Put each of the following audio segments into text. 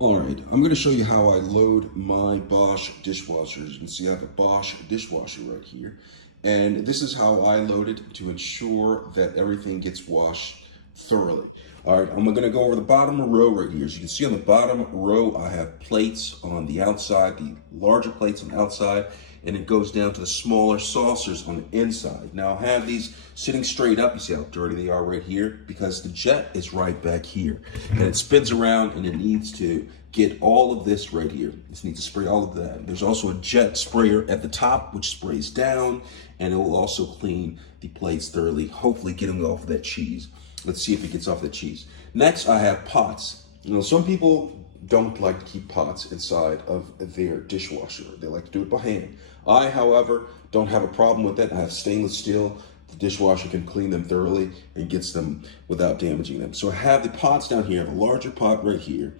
All right, I'm going to show you how I load my Bosch dishwashers. You can see I have a Bosch dishwasher right here. And this is how I load it to ensure that everything gets washed thoroughly. All right, I'm going to go over the bottom row right here. As you can see on the bottom row, I have plates on the outside, the larger plates on the outside, and it goes down to the smaller saucers on the inside. Now I have these sitting straight up. You see how dirty they are right here? Because the jet is right back here. And it spins around and it needs to get all of this right here. It needs to spray all of that. There's also a jet sprayer at the top which sprays down, and it will also clean the plates thoroughly, hopefully getting off that cheese. Let's see if it gets off the cheese. Next, I have pots. You know, some people don't like to keep pots inside of their dishwasher. They like to do it by hand. I, however, don't have a problem with that. I have stainless steel. The dishwasher can clean them thoroughly and gets them without damaging them. So I have the pots down here. I have a larger pot right here.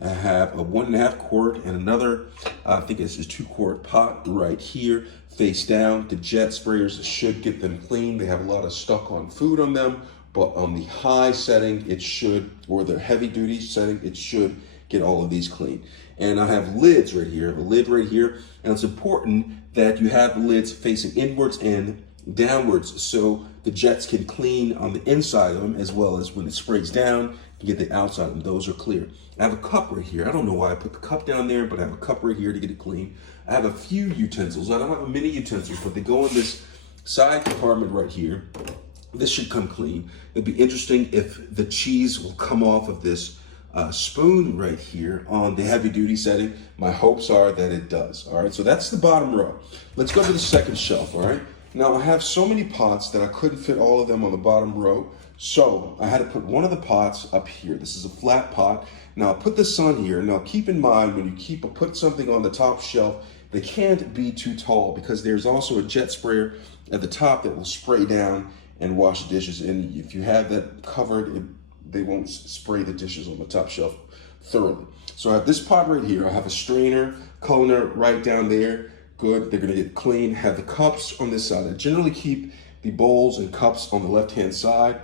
I have a 1.5 quart and another, I think it's a 2-quart pot right here, face down. The jet sprayers should get them clean. They have a lot of stuck on food on them, but on the high setting, it should, or the heavy duty setting, it should get all of these clean. And I have lids right here, a lid right here, and it's important that you have the lids facing inwards and downwards so the jets can clean on the inside of them, as well as when it sprays down, you get the outside of them. Those are clear. I have a cup right here. I don't know why I put the cup down there, but I have a cup right here to get it clean. I have a few utensils. I don't have a many utensils, but they go in this side compartment right here. This should come clean. It'd be interesting if the cheese will come off of this spoon right here on the heavy duty setting. My hopes are that it does. All right, so that's the bottom row. Let's go to the second shelf, all right? Now I have so many pots that I couldn't fit all of them on the bottom row, so I had to put one of the pots up here. This is a flat pot. Now I'll put this on here. Now keep in mind when you put something on the top shelf, they can't be too tall because there's also a jet sprayer at the top that will spray down and wash dishes. And if you have that covered, they won't spray the dishes on the top shelf thoroughly. So I have this pot right here. I have a strainer, colander right down there. Good, they're gonna get clean. Have the cups on this side. I generally keep the bowls and cups on the left-hand side,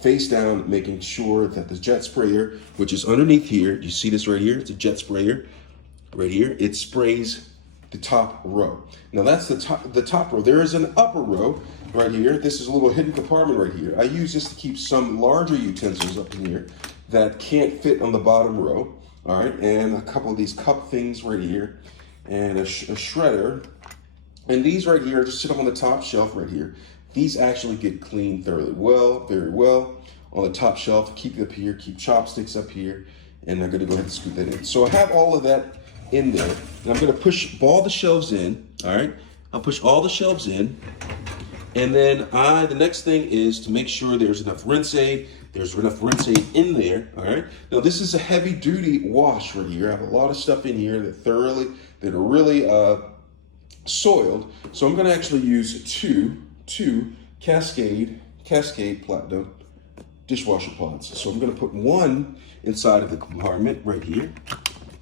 face down, making sure that the jet sprayer, which is underneath here, you see this right here? It's a jet sprayer right here. It sprays the top row. Now that's the top row. There is an upper row right here. This is a little hidden compartment right here. I use this to keep some larger utensils up in here that can't fit on the bottom row. All right, and a couple of these cup things right here, and a shredder. And these right here just sit up on the top shelf right here. These actually get cleaned thoroughly very well on the top shelf. Keep it up here, keep chopsticks up here, and I'm gonna go ahead and scoot that in. So I have all of that in there, and I'm gonna push all the shelves in, all right? I'll push all the shelves in, and then the next thing is to make sure there's enough rinse aid. There's enough rinse aid in there, all right? Now this is a heavy duty wash right here. I have a lot of stuff in here that are really soiled. So I'm gonna actually use two Cascade Platinum dishwasher pots. So I'm gonna put one inside of the compartment right here,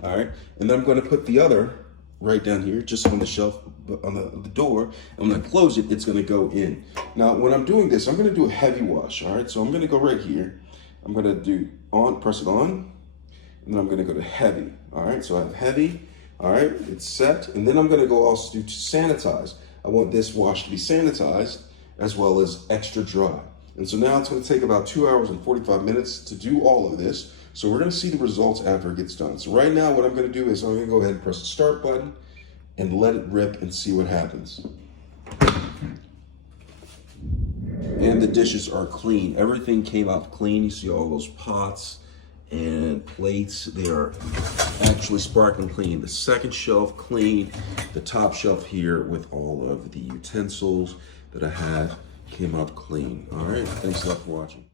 all right? And then I'm gonna put the other right down here, just on the shelf, on the door. I'm gonna close it, it's gonna go in. Now, when I'm doing this, I'm gonna do a heavy wash, all right? So I'm gonna go right here. I'm gonna do press it on, and then I'm gonna go to heavy, all right? So I have heavy, all right, it's set. And then I'm gonna go also do sanitize. I want this wash to be sanitized as well as extra dry. And so now it's gonna take about 2 hours and 45 minutes to do all of this. So we're gonna see the results after it gets done. So right now what I'm gonna do is I'm gonna go ahead and press the start button and let it rip and see what happens. And the dishes are clean. Everything came out clean. You see all those pots and plates. They are actually sparkling clean. The second shelf clean. The top shelf here with all of the utensils that I had came out clean. All right, thanks a lot for watching.